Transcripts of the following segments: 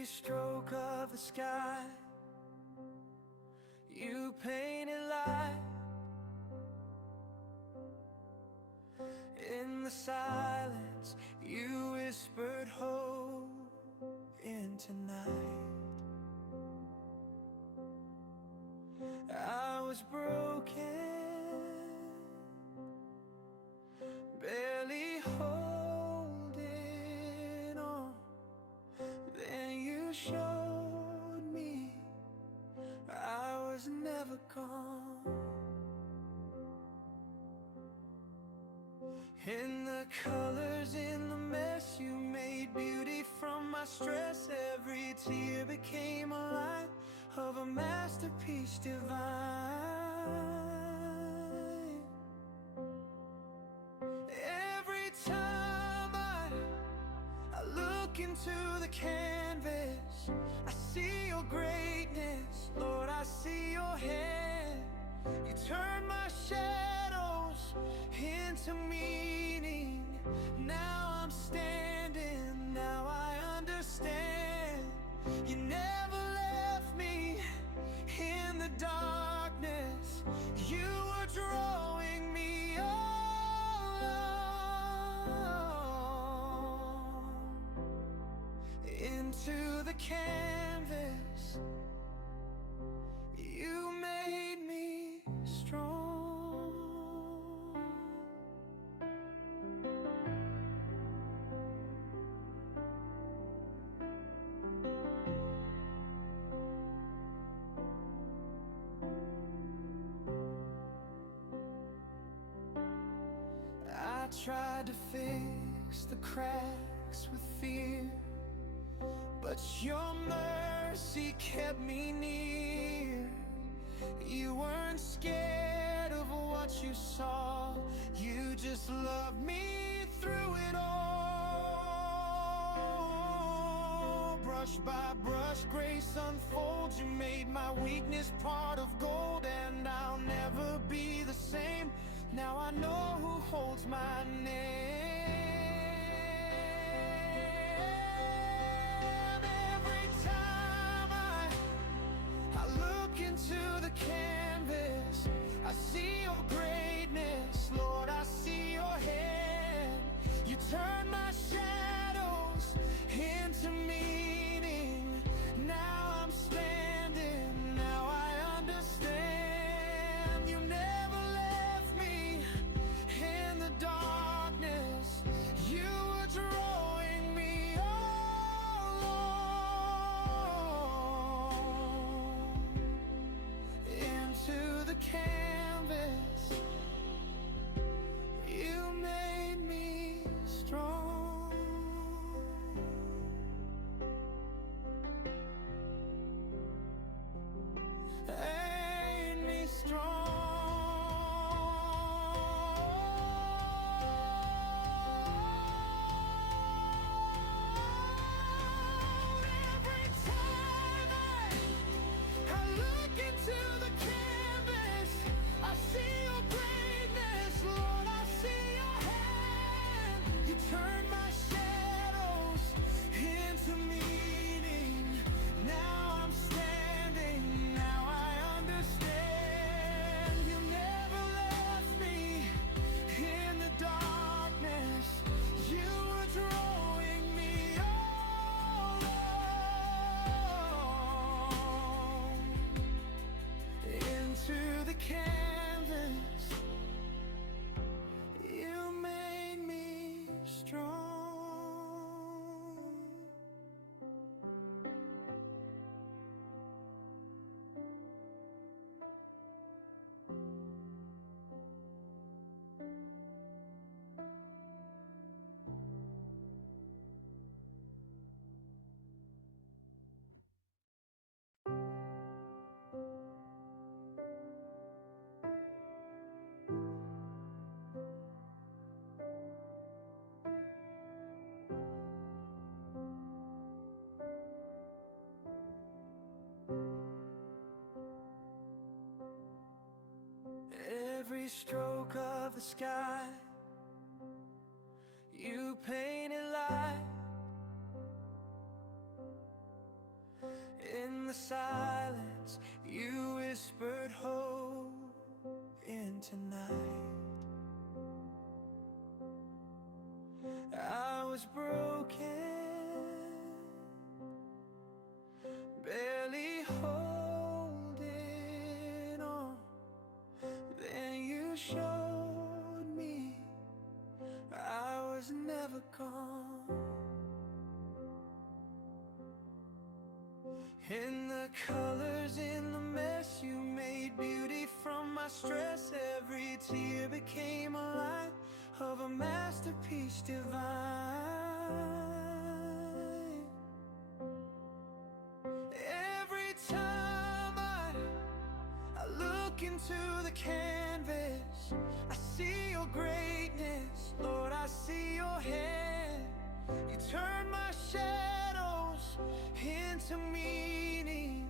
Every stroke of the sky you painted light. In the silence you whispered hope into night. I was broken, barely holding on. Then you showed me I was never gone. In the colors, in the mess, you made beauty from my stress. Every tear became a line of a masterpiece divine. Every time I look into the canvas, I see your greatness, Lord, I see your hand. You turn my shadows into meaning. Now I'm standing, now I understand. You never left me in the darkness. You were drawing me along into the canvas. You made me strong. I tried to fix the cracks with fear, but your mercy kept me near. You weren't scared of what you saw, you just loved me through it all. Brush by brush, grace unfolds. You made my weakness part of gold, and I'll never be the same. Now I know who holds my name. Every time I look into the canvas, I see your greatness, Lord, I see your hand. You turn my shadows into meaning. Now I'm standing, now I understand. You never left me in the darkness. You were drawing me along into the canvas. You made me strong. Made me strong. Every time I look into the canvas, I see your greatness, Lord, I see your hand. You turn my shadows into meaning. Now I'm standing, now I understand. You never left me in the darkness. You were drawing me along into the canvas. You made me strong. Every stroke of the sky you painted light. the silence, you whispered hope into night. I was broken, barely holding on. Then you showed me I was never gone. In the colors, in the mess, you made beauty from my stress. Every tear became a light of a masterpiece divine. Every time I look into the canvas, I see your greatness, Lord, I see your hand. You turn my shadows into meaning.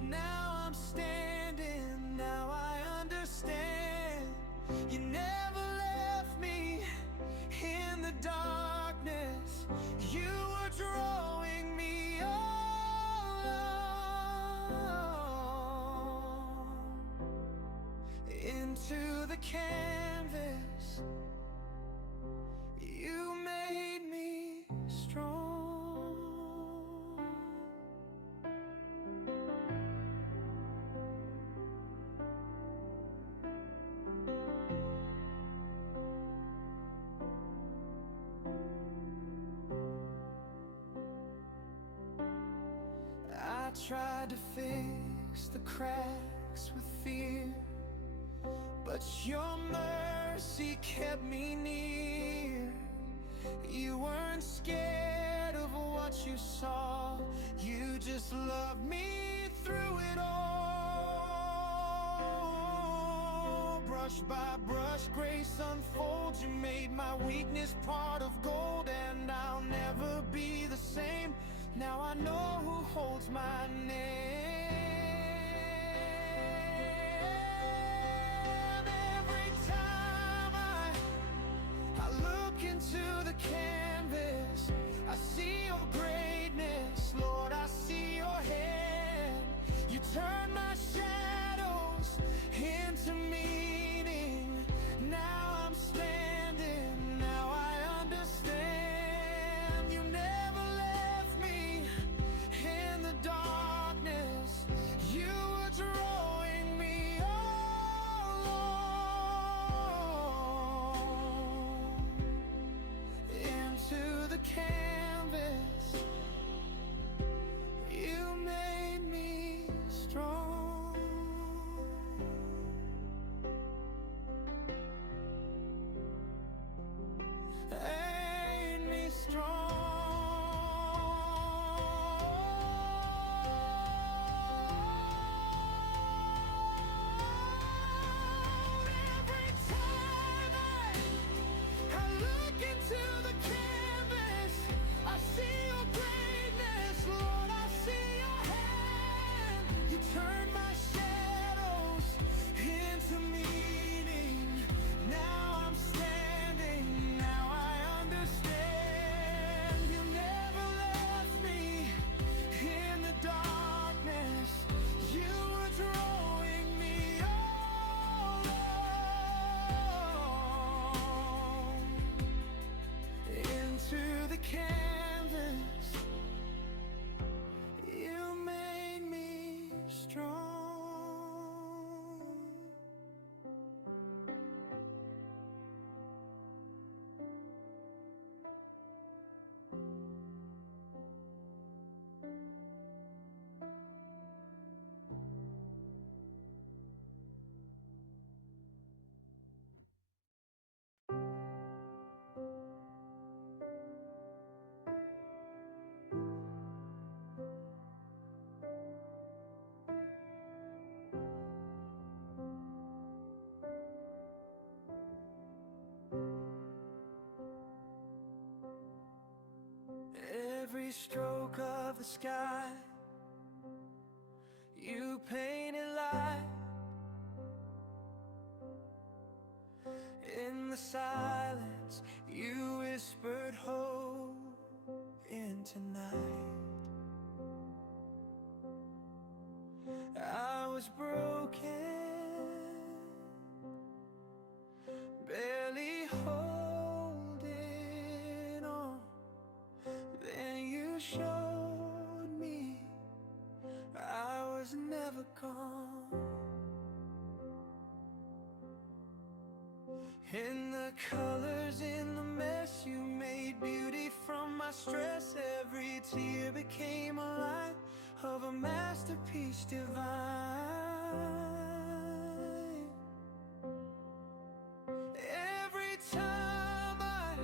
Now I'm standing, now I understand. You never left me in the darkness. You were drawing me along into the canvas. You made me strong. I tried to fix the cracks with fear, but your mercy kept me near. You weren't scared of what you saw, you just loved me through it all. Brush by brush, grace unfolds. You made my weakness part of gold, and I'll never be the same. Now I know who holds my name. Every time I look into the canvas, I see your greatness, Lord, I see your hand. You turn my shadows into meaning. Now I'm standing, now I understand. You never left me in the darkness. You were drawing me along into the canvas. You made me strong. Made me strong. Every time I look into the canvas, I see your greatness, Lord, I see your hand. You turn my shadows into meaning. Now I'm standing, now I understand. You never left me in the darkness. You were drawing me along into the canvas. You made me strong. Every stroke of the sky, you painted light. In the silence, you whispered hope into night. showed me I was never gone. In the colors, in the mess, you made beauty from my stress. Every tear became a light of a masterpiece divine. Every time I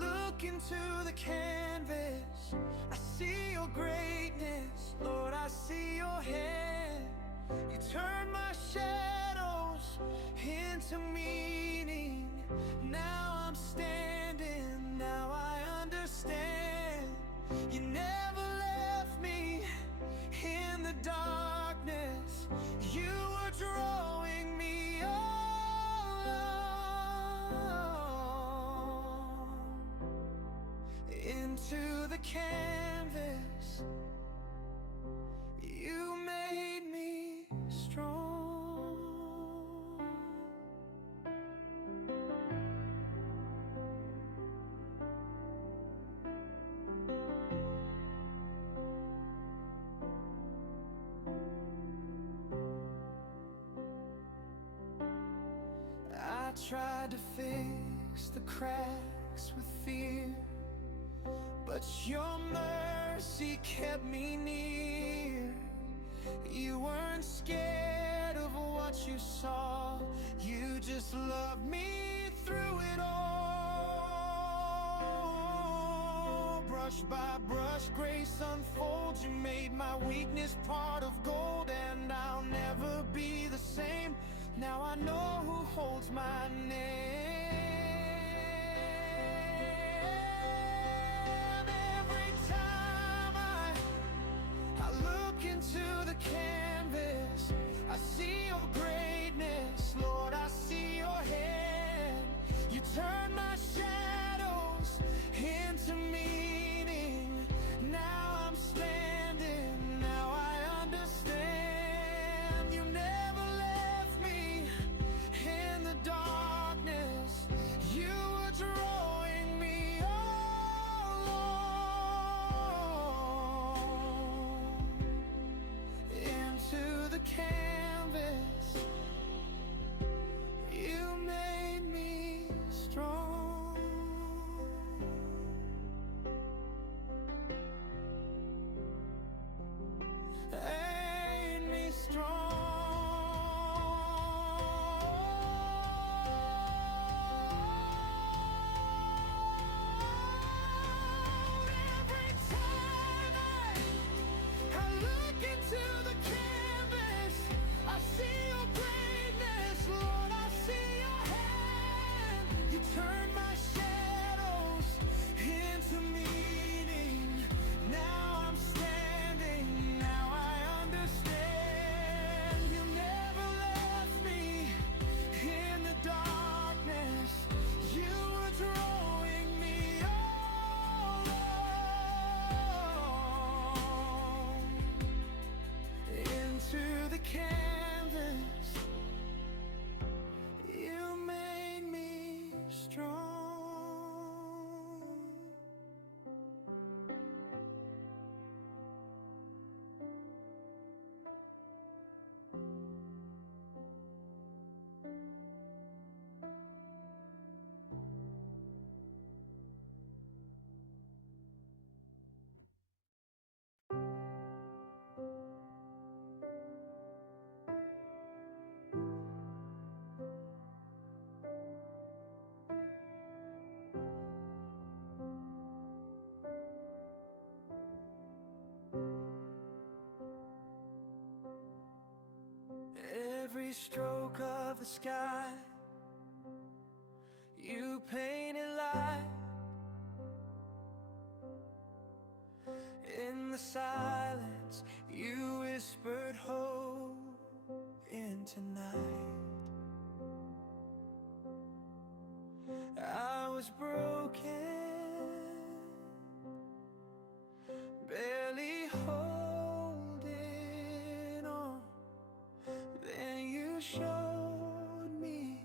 look into the canvas, I see your greatness, Lord, I see your hand. You turn my shadows into meaning. Now I'm standing, now I understand. You never left me in the darkness. You were drawing me along into the canvas. You made me strong. I tried to fix the cracks with fear, but your mercy kept me near. You weren't scared of what you saw, you just loved me through it all. Brush by brush, grace unfolds. You made my weakness part of gold, and I'll never be the same. Now I know who holds my name. Every time I look into the canvas, I see your greatness, Lord, I see your hand. You turn my shadows into meaning. Now I'm standing, now I understand. You never left me in the darkness. You were drawing me along into the canvas. You made me strong. Made me strong. Every time I look into the canvas, I see your greatness, Lord, I see your hand. You turn my shadows into meaning. Now I'm standing, now I understand. You never left me in the darkness. You were drawing me along into the canvas. You made me strong. Every stroke of the sky, you painted light. In the silence, you whispered hope into night. I was broken, barely holding on. Then you showed me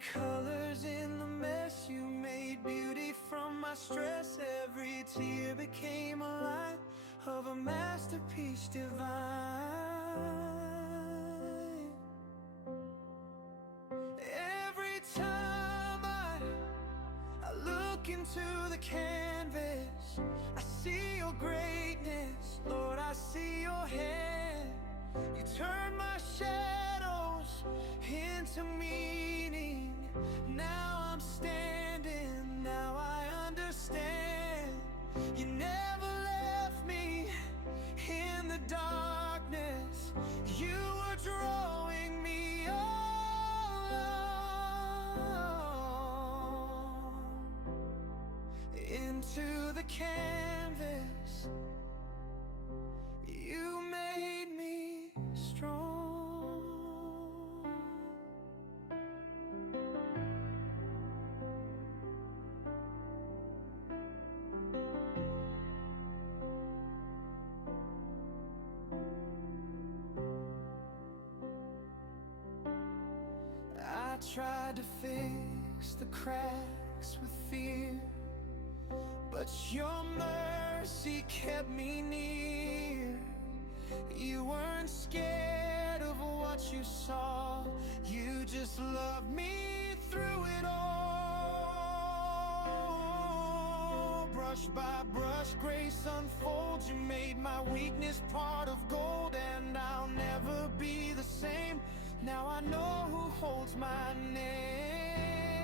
colors in the mess. You made beauty from my stress. Every tear became a line of a masterpiece divine. Every time I look into the canvas, I see your greatness. Lord, I see your hand. You turn my shadows into meaning. Now I'm standing, now I understand. You never left me in the darkness. You were drawing me along into the canvas. You made me strong. I tried to fix the cracks with fear, but your mercy kept me near. You weren't scared of what you saw. You just loved me through it all. Brush by brush, grace unfolds. You made my weakness part of gold, and I'll never be the same. Now I know who holds my name.